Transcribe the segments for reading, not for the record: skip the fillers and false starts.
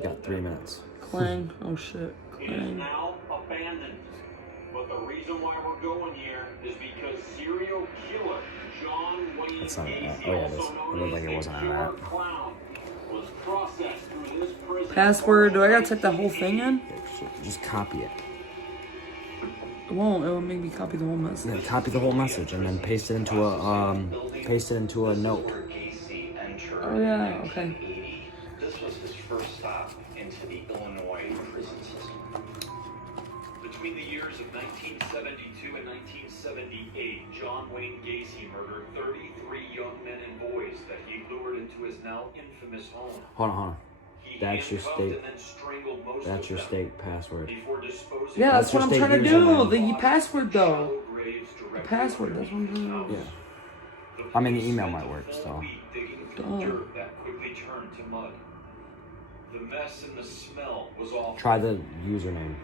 We got 3 minutes. Clang. Oh shit. It is now abandoned. But the reason why we're going here is because serial killer John Wayne Gacy, oh yeah, it is. I don't think it wasn't on that. Clown, was processed through this prison. Password. Do I gotta type the whole thing in? Just copy it. It won't. It will make me copy the whole message. Yeah, copy the whole message and then paste it into a note. Oh yeah. Okay. This was his first stop into the Illinois prison system. Between the years of 1972 and 1978, John Wayne Gacy murdered 33 young men and boys that he lured into his now infamous home. Hold on. He That's your handcuffed state. and then strangled most That's of your them state password. before disposing Yeah, that's That's what I'm your trying to state do. username. The password though. shallow graves The directly password. That's what I'm underneath trying to do. his Yeah. house. I mean, the police email spent might a work, full so. week digging through Duh. dirt that quickly turned to mud. The mess and the smell was awful. Try the username.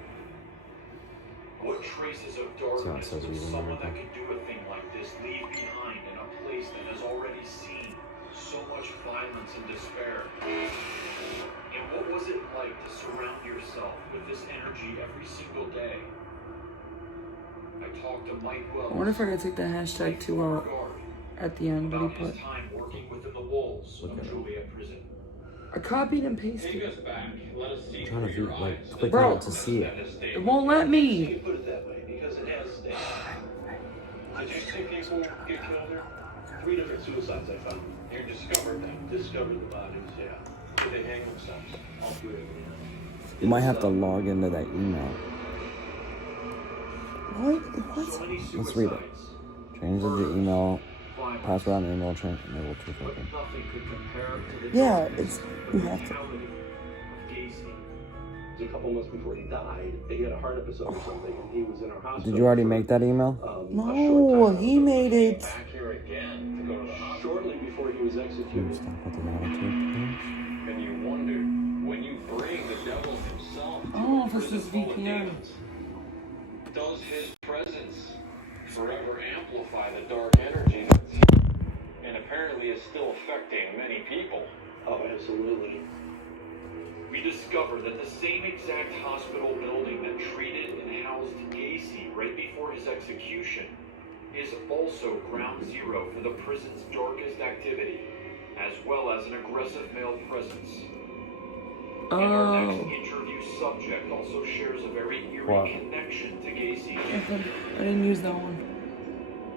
What traces of So it darkness says would username someone right that there. could do a thing like this leave behind in a place that has already seen so much violence and despair? And what was it like to surround yourself with this energy every single day? I talked to Mike Wells. I wonder if I could take the hashtag to at the end. What about he put. his time working within the walls of Joliet Prison. I copied and pasted. Take us back. Let us see I'm trying to through do, your like, eyes. click Bro. on it to see it. It won't let You me. put it that way because it has stayed. Did you see people get killed here? 3 different suicides I found. You discovered them. Discovered the bodies, yeah. They hang themselves. All 3 of them. You might have to log into that email. What? So many Let's read it. suicides, Change the email. violence, Password on the email. Enable two but factor. nothing could compare to the Yeah, darkness you have to. brutality of Gacy. A couple months before he died, he had a heart episode or something, and he was in our hospital. Did you already for, make that email? a short No, time. he made it. Back here again to go to the hospital. Shortly before he was executed. Stop with the attitude. And you wonder, when you bring the devil himself to Oh, a this prison is full of VPN. demons, does his presence forever amplify the dark energy that's and apparently is still affecting many people? Oh, absolutely. We discovered that the same exact hospital building that treated and housed Gacy right before his execution is also ground zero for the prison's darkest activity, as well as an aggressive male presence. And our next Oh. interview subject also shares a very eerie What? connection to Gacy. Okay. I didn't use that one.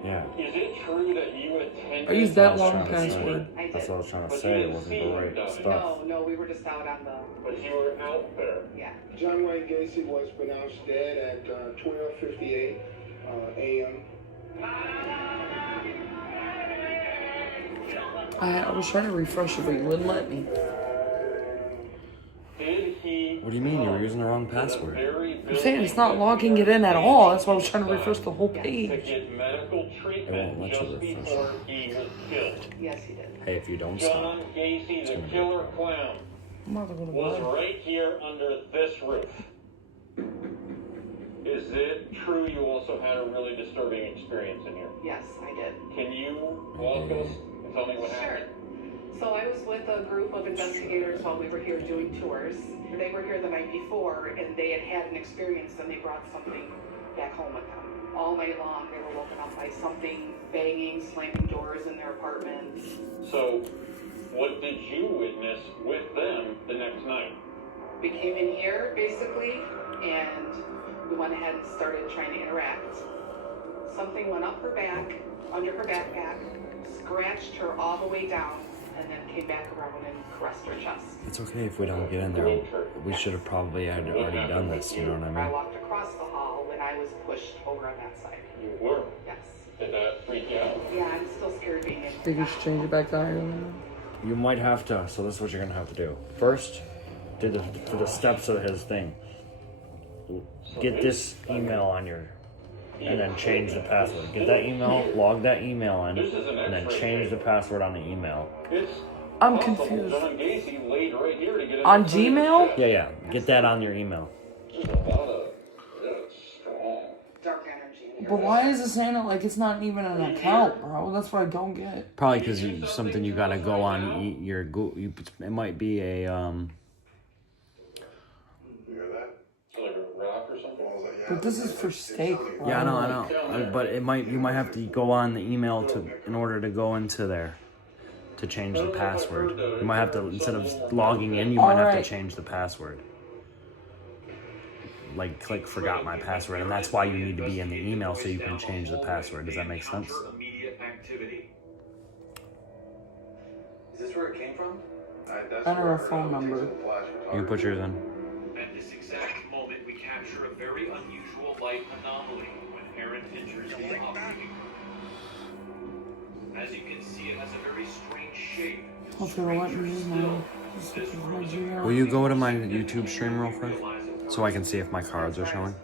Yeah. Is it true that you attended? I used that was long trying to say. password. I did. That's what I was trying to But say. you It didn't wasn't see the him, right though. stuff. No, we were just out on the, But you were out there. yeah. John Wayne Gacy was pronounced dead at 12:58 a.m. I was trying to refresh it, but it wouldn't let me. Did he? What do you mean? You were using the wrong password. I'm saying it's not logging it in at all. That's why I was trying to refresh the whole To page. get medical It treatment won't let you just refresh before he was killed. Yes, he did. Hey, if you don't stop. John Gacy, the killer clown, I'm about to go to was bed. right here under this roof. Is it true you also had a really disturbing experience in here? Yes, I did. Can you walk us and tell me what Sure. happened? So I was with a group of investigators while we were here doing tours. They were here the night before, and they had had an experience, and they brought something back home with them. All night long, they were woken up by something banging, slamming doors in their apartments. So, what did you witness with them the next night? We came in here, basically, and we went ahead and started trying to interact. Something went up her back, under her backpack, scratched her all the way down, and then came back around and caressed her chest. It's okay if we don't get in there. We should have probably had already done this. You know what I I mean? walked across the hall when I was pushed over on that side. You were. Yes. Did that freak you out? Yeah, I'm still scared being in Think you should change it back to Ireland. You might have to. So this is what you're gonna have to do. First, do the steps of his thing. Get this email on your, and then change the password. Get that email, log that email in, and then change the password on the email. It's I'm possible confused. John Gacy laid right here to get On an experience. Gmail? Yeah. Get that on your email. There's a lot of strong. dark energy in here. But why is it saying it like it's not even an account, bro? That's what I don't get. Probably because something you gotta go on your Google. It might be a But this is for steak, bro. Yeah, I know. But you might have to go on the email in order to go into there to change the password. You might have to, instead of logging in, you might have to change the password. Like click forgot my password, and that's why you need to be in the email so you can change the password. Does that make sense? Immediate activity. Is this where it came from? Enter a phone number. You can put yours in. At this exact moment, we capture a very unusual light anomaly when Aaron enters the operating room. As you can see, it has a very strange shape. Hopefully they'll let me use my Gmail. Will you go to my YouTube stream real quick so I can see if my cards are showing?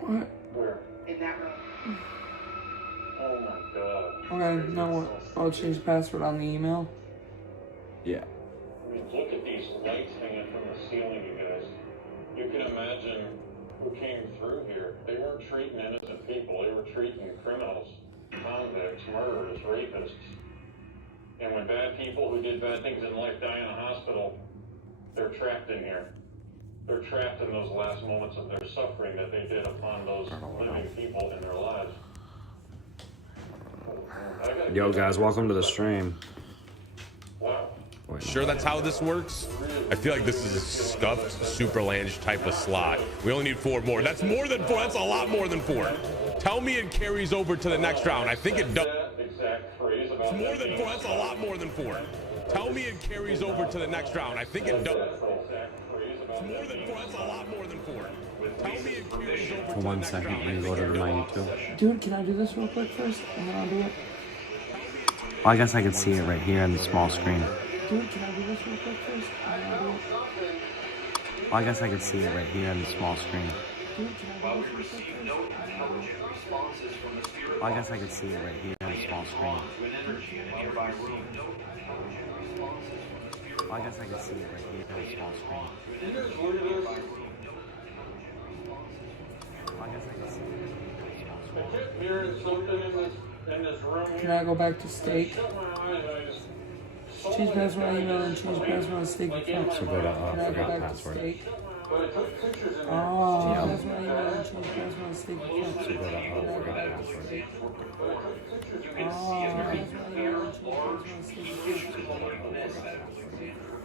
What? Where? In that room. Oh my god. Okay, now what? I'll change password on the email. Yeah. I mean, look at these lights hanging from the ceiling, you guys. You can imagine who came through here. They weren't treating innocent people. They were treating criminals, convicts, murderers, rapists. And when bad people who did bad things in life die in a hospital, they're trapped in here. They're trapped in those last moments of their suffering that they did upon those living people in their lives. Yo, guys, welcome to the stream. Wow. Sure that's how this works? I feel like this is a stuffed super lounge type of slot. We only need 4 more. That's more than 4. That's a lot more than 4. Tell me it carries over to the next round. I think it does. It's more than 4. That's a lot more than 4. Tell me it carries over to the next round. I think it does. It's more than 4. That's a lot more than 4. Tell me it carries over to the next round. Let me go to my YouTube. Dude, can I do this real quick first? And then I'll do it. Well, I guess I can see it right here on the small screen. Dude, can I do this real quick first? And then I'll do it. Well, I guess I can see it right here on the small screen. Dude, can I do this real quick first? No intelligent responses from the spirit. Well, I guess I can see it right here on the small screen. When energy in a nearby room. No intelligent responses from the spirit. Well, I guess I can see it right here on the small screen. You guys look at this? Well, I guess I can see it right here on the small I screen. kept hearing something in this room. Can I go back to steak? Shut my eyes, I just saw Change it. password on email and change password on steak account. So go to Can I go forgot back to password. steak? But I took pictures in there. Oh, Yeah. password on email and change password on steak account. So go to Can I go forgot back to password. steak? You Oh, can see a very password on email and change password on steak account.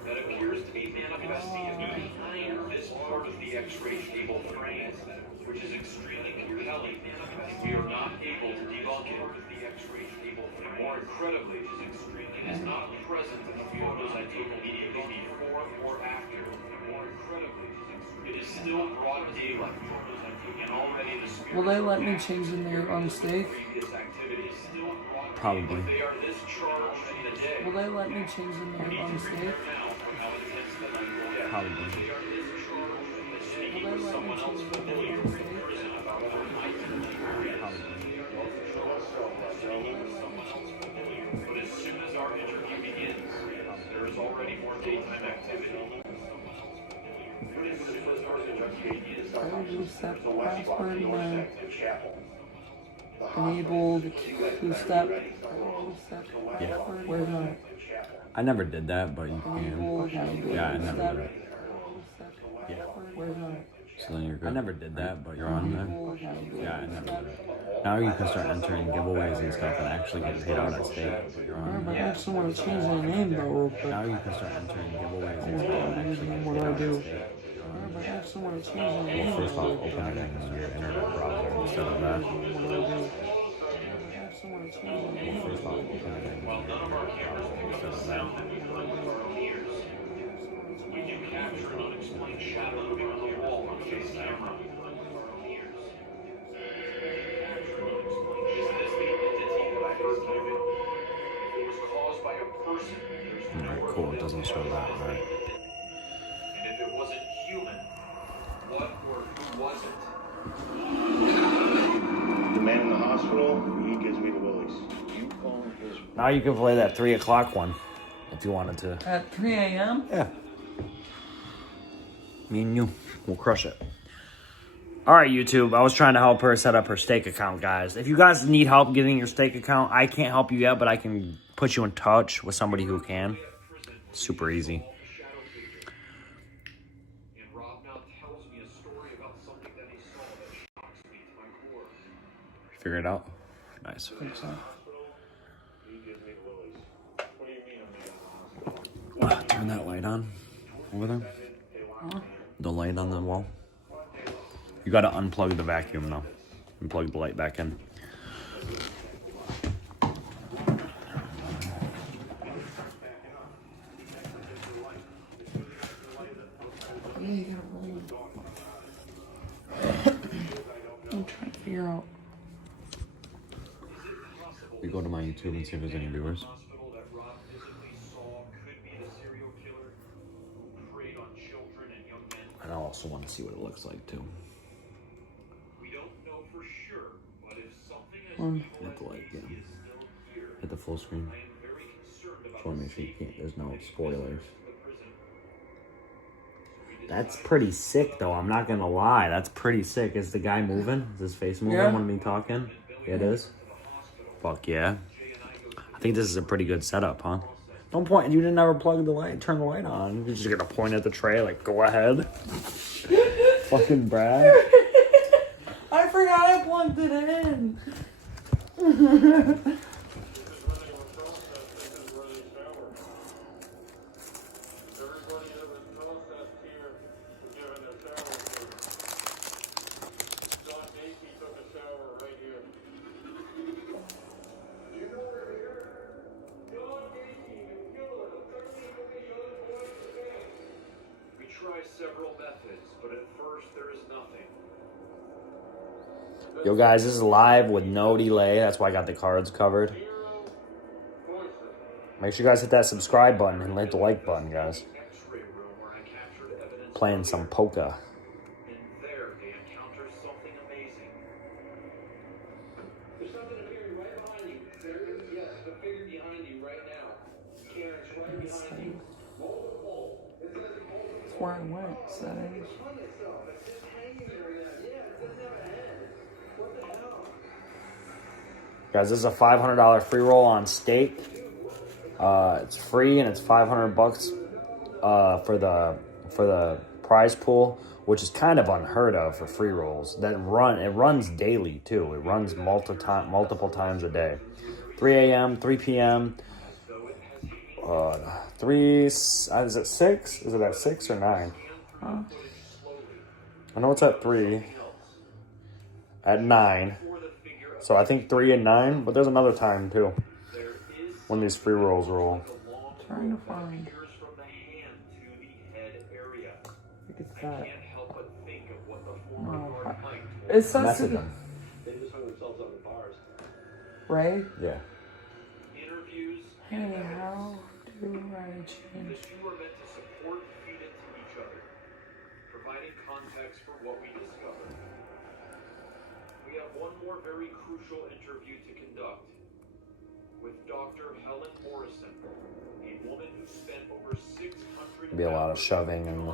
that appears to be manifesting behind this part of the X-ray table frame, which is extremely compelling. We are not able to debunk it with the X-ray table frame. More incredibly, it is not present in the photos I took immediately before or after. More incredibly, it is still broad daylight. And already the spirit Will they let me change the name on steak? previous activity is still broad. Probably. They are this charged in the day. Will they let me change the name on steak? Now, from how intense the night will get. Probably. They are this charged in the day. Will they let me change the name on steak? But as soon as our interview begins, there is already more daytime activity. I reset password now. Enabled two-step. Reset password. Where's my I never did that, but you can. enabled? Yeah, I never did it. Yeah. Where's my So then you're good. I never did that, but you're on there. enabled? Yeah, I never did it. Now you can start entering giveaways and stuff and actually get paid out at stake. But you're on But I there. actually want to change the name though real quick. Now you can start entering giveaways and What stuff do and I actually get do? paid out at But stake. I actually want to change the name Well, first though off, real quick. open it in your internet browser instead of that. What do I do? I actually want to change the name. First off, open it in your internet browser instead of that. We do capture an unexplained shadow moving on the wall on the face camera. Is this the entity that I described? If it was caused by a person, there's no Alright, cool. It doesn't show that. Alright. And if it wasn't human, what or who was it? The man in the hospital, he gives me the willies. You call his... Now you can play that 3 o'clock one if you wanted to. At 3 a.m.? Yeah. Me and you will crush it. Alright, YouTube. I was trying to help her set up her stake account, guys. If you guys need help getting your stake account, I can't help you yet, but I can put you in touch with somebody who can. Super easy. And Rob now tells me a story about something that he saw that shocks Figure it out. Nice. He gives me the willies. What do you mean I'm in the hospital? Turn that light on over there. The light on the wall. You gotta unplug the vacuum though. And plug the light back in. Yeah, you gotta read. I'm trying to figure out. We go to my YouTube and see if there's any viewers. Hospital that Rob physically saw could be the serial killer who preyed on children and young men. And I also want to see what it looks like too. We don't know for sure, but if something as evil Hit the light, as yeah. Casey is still here, Hit the full screen. I am very concerned about Just want to make sure you can't. There's no spoilers. the prison. That's pretty sick though. I'm not gonna lie. That's pretty sick. Is the guy moving? Is his face moving Yeah. when me talking? Yeah, it is. Fuck yeah. I think this is a pretty good setup, huh? Don't point. You didn't ever plug the light, turn the light on. You're just gonna point at the tray like, go ahead. Fucking Brad. I forgot I plugged it in. We try several methods, but at first there is nothing. Yo guys, this is live with no delay. That's why I got the cards covered. Make sure you guys hit that subscribe button and hit the like button, guys. X-ray room where I captured evidence. Playing some polka. And there they encounter something amazing. There's something appearing right behind you. There is, yes, the figure behind you right now. Karen, it's right behind you. Multiple. It says multiple. That's where I went. Settings. Hung itself. It's just hanging there. Yeah, it doesn't have a head. What the hell? Guys, this is a $500 free roll on stake. It's free and it's $500 for the prize pool, which is kind of unheard of for free rolls. It runs daily too. It runs multiple times a day. 3 a.m., 3 p.m. 3. Is it 6? Is it at 6 or 9? I know it's at 3. At 9. So I think 3 and 9, but there's another time too when these free rolls roll. Trying to find. Here's from the hand to the head area. It's I that. can't help but think of what the former No, guard Mike told It says Message to them. They just hung themselves up in bars. Ray. Yeah. interviews. Hey, how do I The change? two are meant to support, feed into each other, providing context for what we discover. We have one more very crucial interview to conduct with Dr. Helen Morrison, a woman who spent over 600 Be a lot of shoving and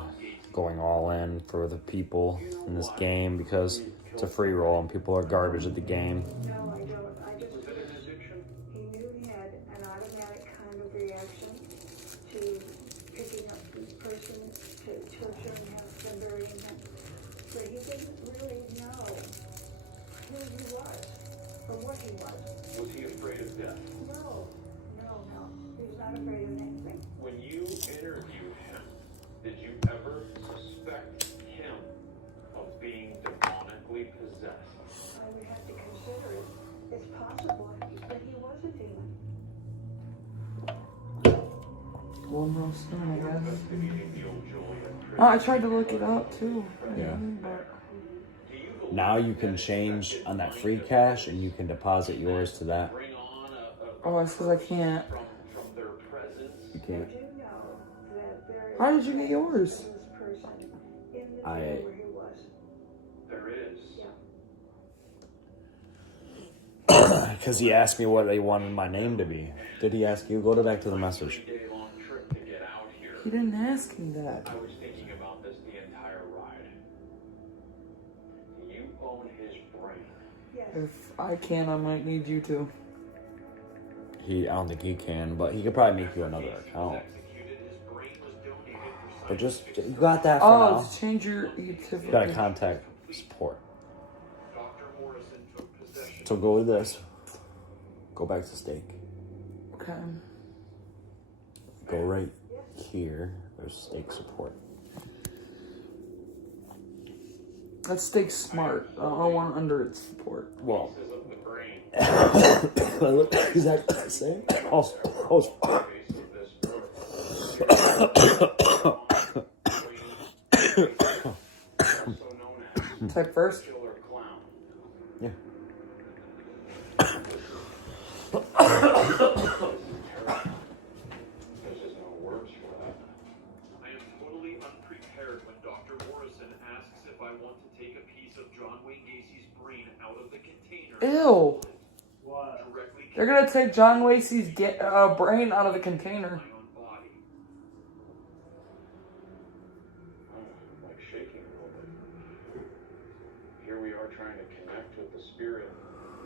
going all in for the people in this game because it's a free roll and people are garbage at the game. No, I don't. I just, he knew he had an automatic kind of reaction to picking up this person, to torturing him, to burying him. But he didn't really know who he was or what he was. Was he afraid of death? No. He was not afraid of anything. When you interviewed him, did you ever suspect him of being demonically possessed? I would have to consider it. It's possible that he was a demon. One real soon, I guess. Investigating the old Julia. Oh, I tried to look it up too. Yeah. But Now you can change on that free cash and you can deposit yours to that. Bring on oh, it says I can't. from their presence. You I can't. do know that there How is did you get yours? this person in the I- jail where he was. There is. Yeah. Because he asked me what he wanted my name to be. Did he ask you? Go back to the message. 3-day-long trip to get out here. He didn't ask me that. I was thinking about this the entire ride. You own his brain. Yes. If I can, I might need you to. I don't think he can, but he could probably make you another account. Executed, his brain was donated for But just, scientific you got that for Oh, now. to change your You gotta certificate. contact support. Dr. Morrison took possession So go with this. Go back to steak. Okay. Go right here. There's steak support. That steak's smart. I don't want under its support. Well, Pieces of the brain. I look exactly the same. Also, Base of this nerve. Also known as Type first. killer clown. yeah. There's just no words for that. I am totally unprepared when Dr. Morrison asks if I want to take a piece of John Wayne Gacy's brain out of the container. Ew. Directly They're gonna take John Lacey's brain out of the container. my own body. Like shaking a little bit. Here we are trying to connect with the spirit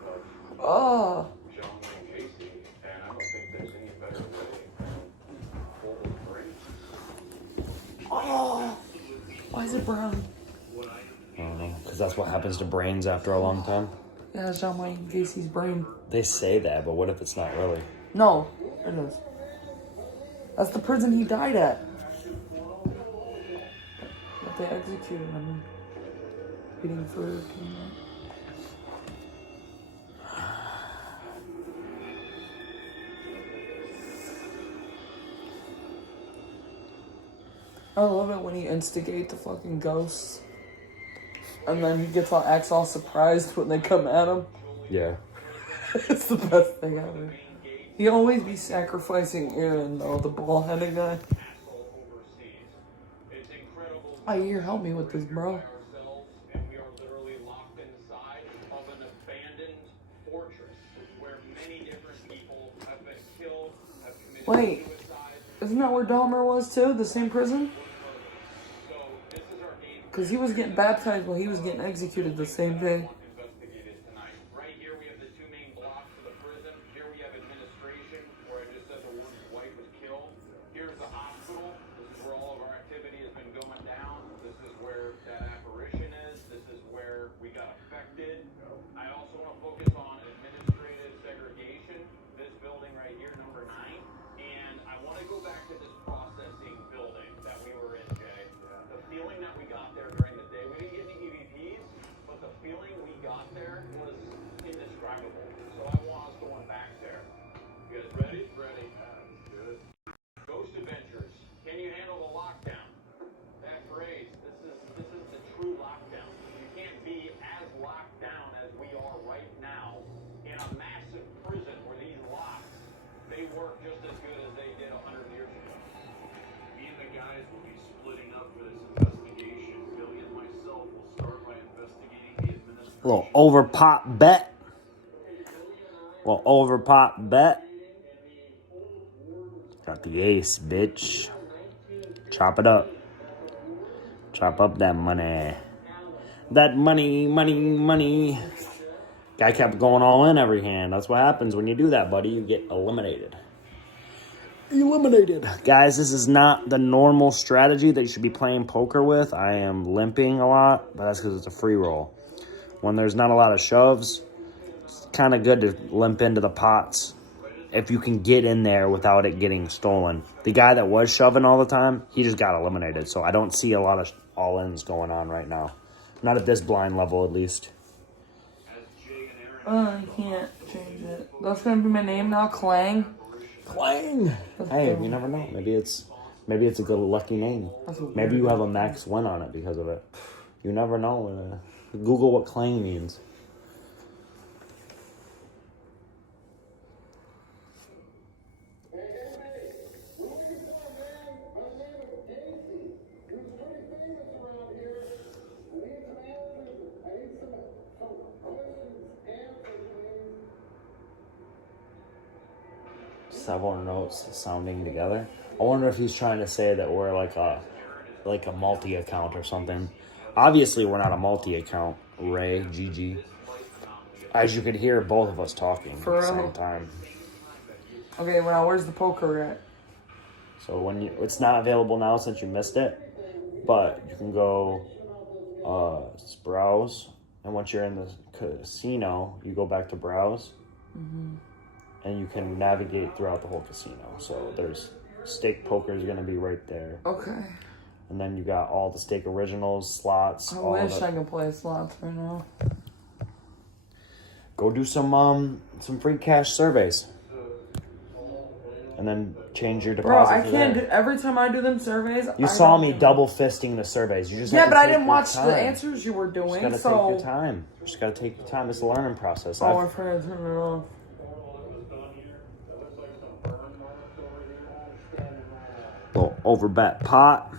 of Oh. John Wayne Gacy, and I don't think there's any better way than pull his brain. Oh. Why is it brown? I don't know, because that's what happens to brains after a long time. Yeah, it's John Wayne Gacy's brain. They say that, but what if it's not really? No, it is. That's the prison he died at. But they executed him. Waiting for it. I love it when he instigates the fucking ghosts. And then he acts all surprised when they come at him. Yeah. It's the best thing ever. He always be sacrificing Aaron, though, the ball-headed guy. It's incredible. I hear, help me with this, bro. Ourselves, and we are literally locked inside of an abandoned fortress where many different people have been killed, have committed Wait, suicide. isn't that where Dahmer was too? The same prison? So this is our game. Because he was getting baptized while he was getting executed the same day. Investigated tonight. Right here we have the two main blocks of the prison. Here we have administration, where I just said the woman's wife was killed. Here's the hospital. This is where all of our activity has been going down. This is where that apparition is. This is where we got affected. I also want to focus on administrative segregation. This building right here, number 9. And I want to go back to this processing building that we were in, Jay. The feeling that we got there during the day, we didn't get any EVPs, but the feeling we got there was indescribable. So I want us going back there. You guys ready? Ready. Good. Ghost Adventures. Can you handle the lockdown? That phrase. This is the true lockdown. You can't be as locked down as we are right now in a massive prison where these locks, they work just as good as they did 100 years ago. Me and the guys will be splitting up for this investigation. Billy and myself will start by investigating the administration. Little overpop bet. Got the ace, bitch. Chop it up. Chop up that money. That money. Guy kept going all in every hand. That's what happens when you do that, buddy. You get eliminated. Guys, this is not the normal strategy that you should be playing poker with. I am limping a lot, but that's because it's a free roll. When there's not a lot of shoves, it's kind of good to limp into the pots if you can get in there without it getting stolen. The guy that was shoving all the time, he just got eliminated. So I don't see a lot of all-ins going on right now. Not at this blind level, at least. I can't change it. That's gonna be my name now, Clang. Clang! Hey, you never know. Maybe it's a good lucky name. Maybe you have a max win on it because of it. You never know. Google what Clang means. Several notes sounding together. I wonder if he's trying to say that we're like a multi-account or something. Obviously, we're not a multi-account. Ray, GG. As you could hear, both of us talking at the same time. Okay, well, where's the poker at? So it's not available now since you missed it, but you can go browse And once you're in the casino, you go back to browse. And you can navigate throughout the whole casino. So there's stake poker is going to be right there. Okay. And then you got all the stake originals, slots. I wish I could play slots right now. Go do some free cash surveys. And then change your deposit. Bro, I can't do, every time I do them surveys. You saw me double fisting the surveys. You just have to but I take didn't your watch time. the answers you were doing. You just gotta take your time. You just gotta take the time. It's a learning process. Oh, I forgot to turn it off. Little overbet pot.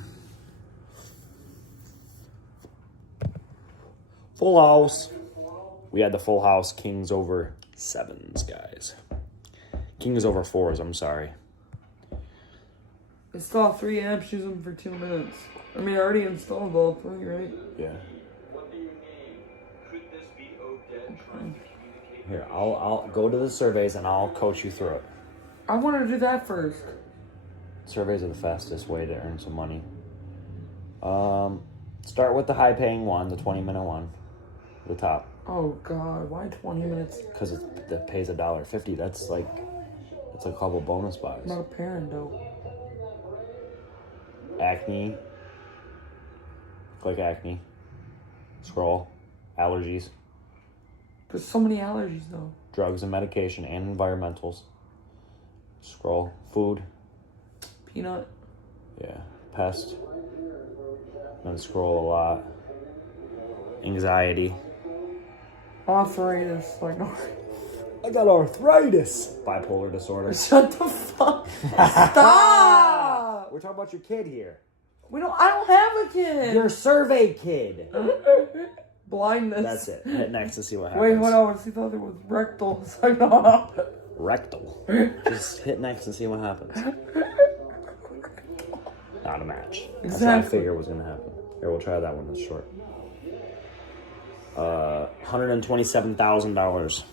Full house. We had the full house. Kings over 7s, guys. Kings over 4s, I'm sorry. Install 3 apps, use them for 2 minutes. I mean, I already installed all 3, right? Yeah. What do you need? Could this be Odette trying to communicate? Here, I'll go to the surveys and I'll coach you through it. I want to do that first. Surveys are the fastest way to earn some money. Start with the high-paying one, the 20-minute one, the top. Oh God, why 20 minutes? Because it pays $1.50. That's like, it's a couple bonus buys. I'm not a parent though. Acne. Click acne. Scroll. Allergies. There's so many allergies though. Drugs and medication and environmentals. Scroll. Food. Peanut. Yeah. Pest. Then scroll a lot. Anxiety. Arthritis. Like, I got arthritis. Bipolar disorder. shut the fuck. Stop. We're talking about your kid here. I don't have a kid. Your survey kid. Blindness. That's it. Hit next to see what happens. Wait, hold on. He thought it was rectal. It's like, no. Rectal. Just hit next and see what happens. Not a match. That's what I figured was going to happen. Here, we'll try that one. That's short. $127,000. Full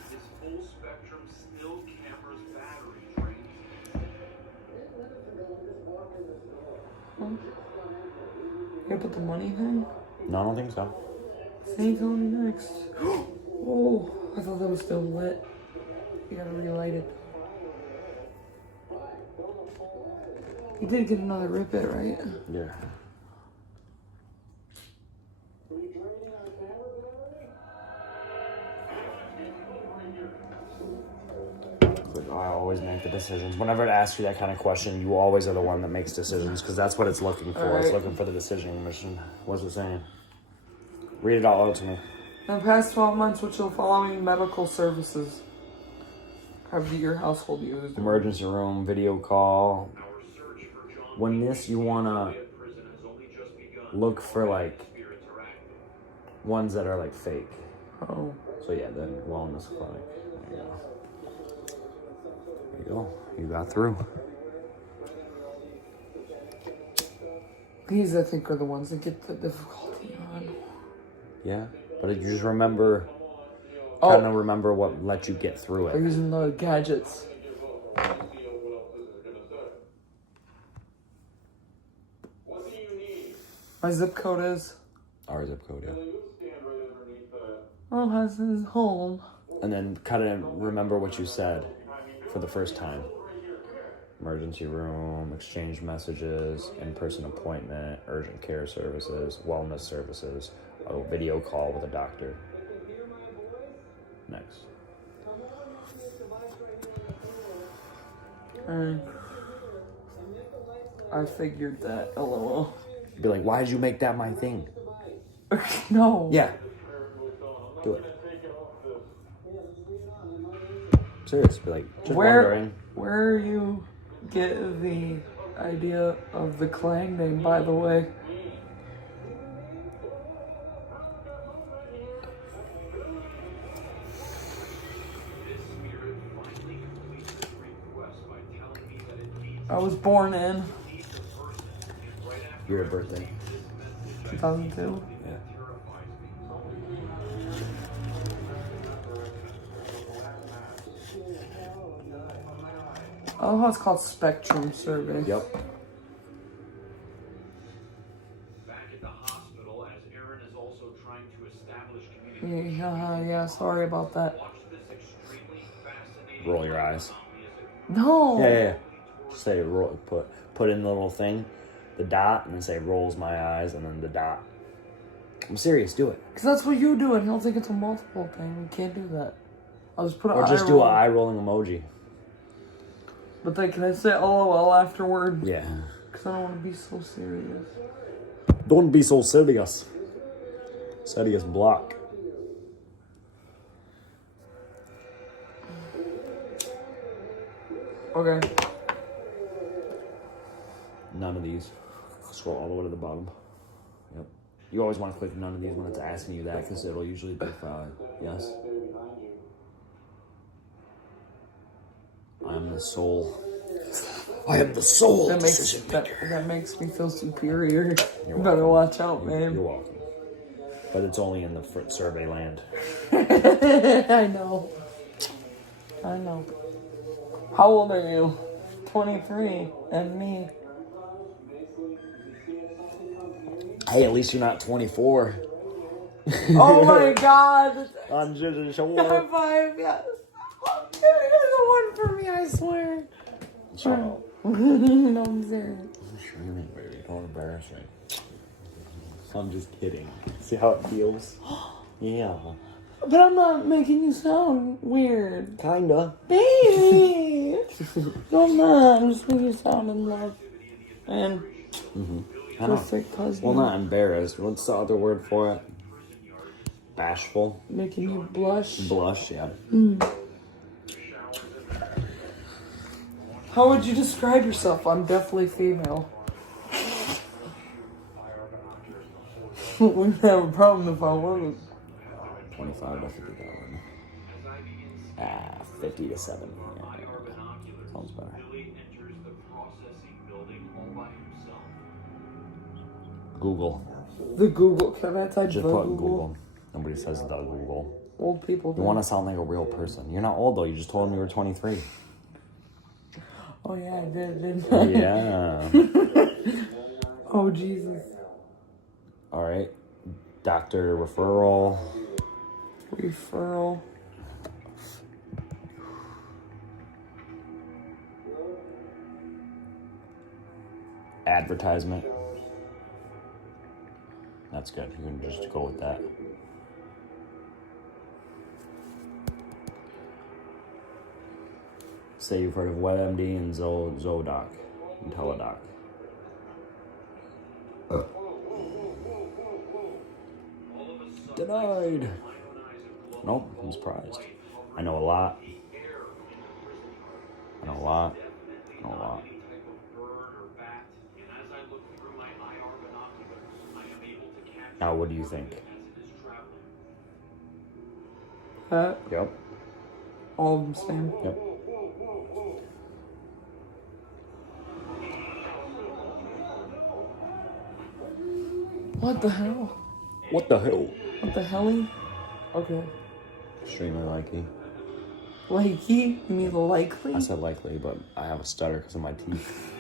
spectrum still camera's battery drains. You put the money thing? No, I don't think so. Save on me next. Oh, I thought that was still lit. You gotta relight it. You did get another rip it, right? Yeah. I always make the decisions. Whenever it asks you that kind of question, you always are the one that makes decisions because that's what it's looking for. It's looking for the decision mission. What's it saying? Read it all out to me. In the past 12 months, which of the following medical services have your household used? Emergency room, video call. When this, you want to look for like ones that are like fake. Oh. So yeah, then wellness clinic. There you go. There you go. You got through. These, I think, are the ones that get the difficulty on. Yeah, but you just remember, kind of remember what let you get through They're it. using the gadgets. What do you need? My zip code is. Our zip code, yeah. Stand right underneath that. Oh, has his home. And then kind of remember what you said for the first time. Emergency room, exchange messages, in-person appointment, urgent care services, wellness services, a video call with a doctor. Next. I figured that. LOL. Be like, why did you make that my thing? No. Yeah. Do it. Serious. Be like, just wondering. Where you get the idea of the clan name, by the way? I was born in Your birthday. 2002. Yeah. I love how it's called Spectrum Survey. Yep. Back at the hospital, as Aaron is also trying to establish established communication. Yeah, sorry about that. Watch this extremely fascinating Roll your eyes. No. Yeah. Just say roll. Put in the little thing, the dot, and then say rolls my eyes, and then the dot. I'm serious. Do it. Because that's what you do, and he'll think it's a multiple thing. You can't do that. I'll just put an Or just eye do roll. an eye rolling emoji. But then can I say LOL afterward? Yeah. Because I don't want to be so serious. Don't be so serious. Serious block. Okay. None of these. Scroll all the way to the bottom. Yep. You always want to click none of these when it's asking you that, because it'll usually be yes. I am the soul. I am the soul. That makes me feel superior. You better watch out, man. You're welcome. But it's only in the survey land. I know. How old are you? 23. And me. Hey, at least you're not 24. Oh my god. I'm just sure. High five, yes. You're the one for me, I swear. Shut up. No, I'm serious. Screaming, baby. Don't embarrass me. I'm just kidding. See how it feels? Yeah. But I'm not making you sound weird. Kinda. Baby! No, I'm not. I'm just making you sound in love. And perfect husband. Well, not embarrassed. What's the other word for it? Bashful. Making you blush. Blush, yeah. How would you describe yourself? I'm definitely female. Wouldn't have a problem if I wasn't. 25 to 50,000. 50 to 7. Yeah. Sounds better. Billy enters the processing building all by himself. Google. The Google. Can I type Just the put Google? Google. Nobody says the Google. Old people do. You want to sound like a real person. You're not old though. You just told me you were 23. Oh yeah, I did, didn't I? Yeah. Oh Jesus. All right. Doctor referral. Referral. Advertisement. That's good. You can just go with that. Say you've heard of WebMD and Zodoc and Teledoc. Denied. Nope, I'm surprised. I know a lot. Now, what do you think? Yep. All of them same. Yep. What the hell? What the hell? What the helly? Okay. Extremely likely. Likely? You mean likely? I said likely, but I have a stutter because of my teeth.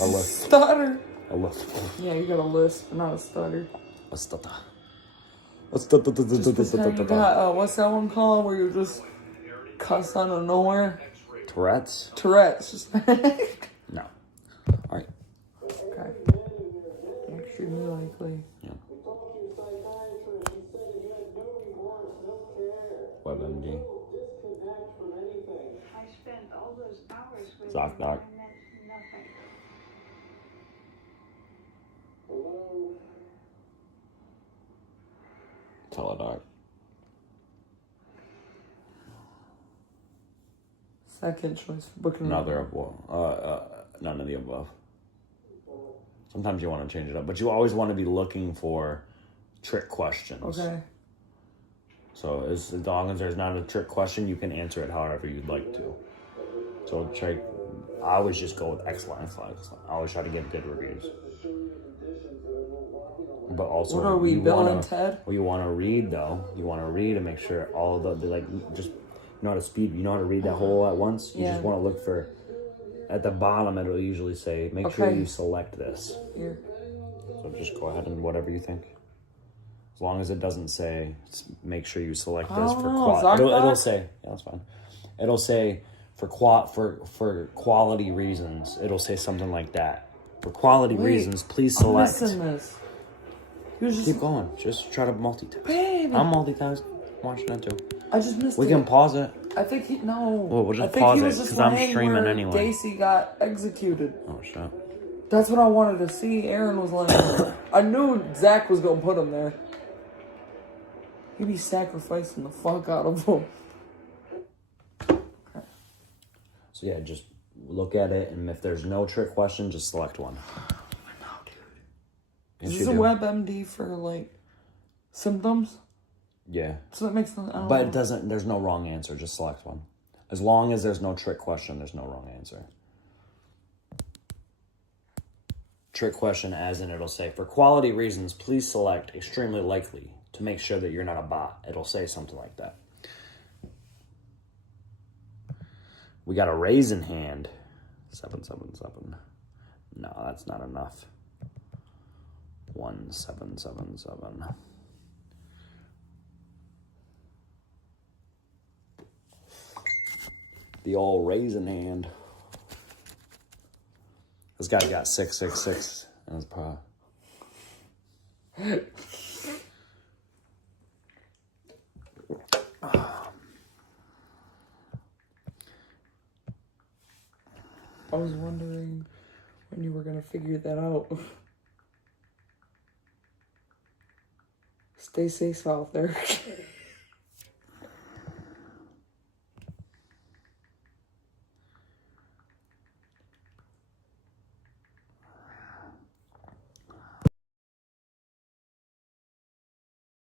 A lisp. Stutter. A lisp. Yeah, you got a lisp, not a stutter. A stutter. Just pretend you got, what's that one called where you just cuss out of nowhere? Tourette's? Tourette's. No. Alright. Okay. Extremely likely. Yeah. WebMD. I spent all those hours with Zoc him, doc. and meant nothing. Teledoc. Second choice for booking. Another of none of the above. Sometimes you want to change it up, but you always want to be looking for trick questions. Okay. So as long as there's not a trick question, you can answer it however you'd like to. So I always just go with excellent. I always try to get good reviews. But also, What are we, Bill and Ted? Well, you want to read though. You want to read and make sure all the like just you know how to speed. You know how to read that whole at once. You just want to look for. At the bottom, it'll usually say, make sure you select this. Here. So just go ahead and whatever you think. As long as it doesn't say, make sure you select this Oh, for no, quality. Zach It'll Fox? say, yeah, that's fine. It'll say for quality reasons. It'll say something like that. For quality Wait, reasons, please I'm select. missing this. He was just. Keep going. Just try to multitask. Baby. I'm multitasking. Watching that too. I just missed We it. can pause it. I think he. No. Well, we'll just I think pause he it, was just 'cause I'm laying streaming where anyway. Gacy got executed. Oh shit. That's what I wanted to see. Aaron was laying. I knew Zach was gonna put him there. He'd be sacrificing the fuck out of him. So yeah, just look at it, and if there's no trick question, just select one. Is this a WebMD for like symptoms? Yeah. So that makes sense. I don't But know. it doesn't, there's no wrong answer, just select one. As long as there's no trick question, there's no wrong answer. Trick question as in it'll say, for quality reasons, please select extremely likely to make sure that you're not a bot. It'll say something like that. We got a raisin hand. 777. No, that's not enough. 1777. The old raisin hand. This guy got 666 in his paw. I was wondering when you were gonna figure that out. Stay safe out there.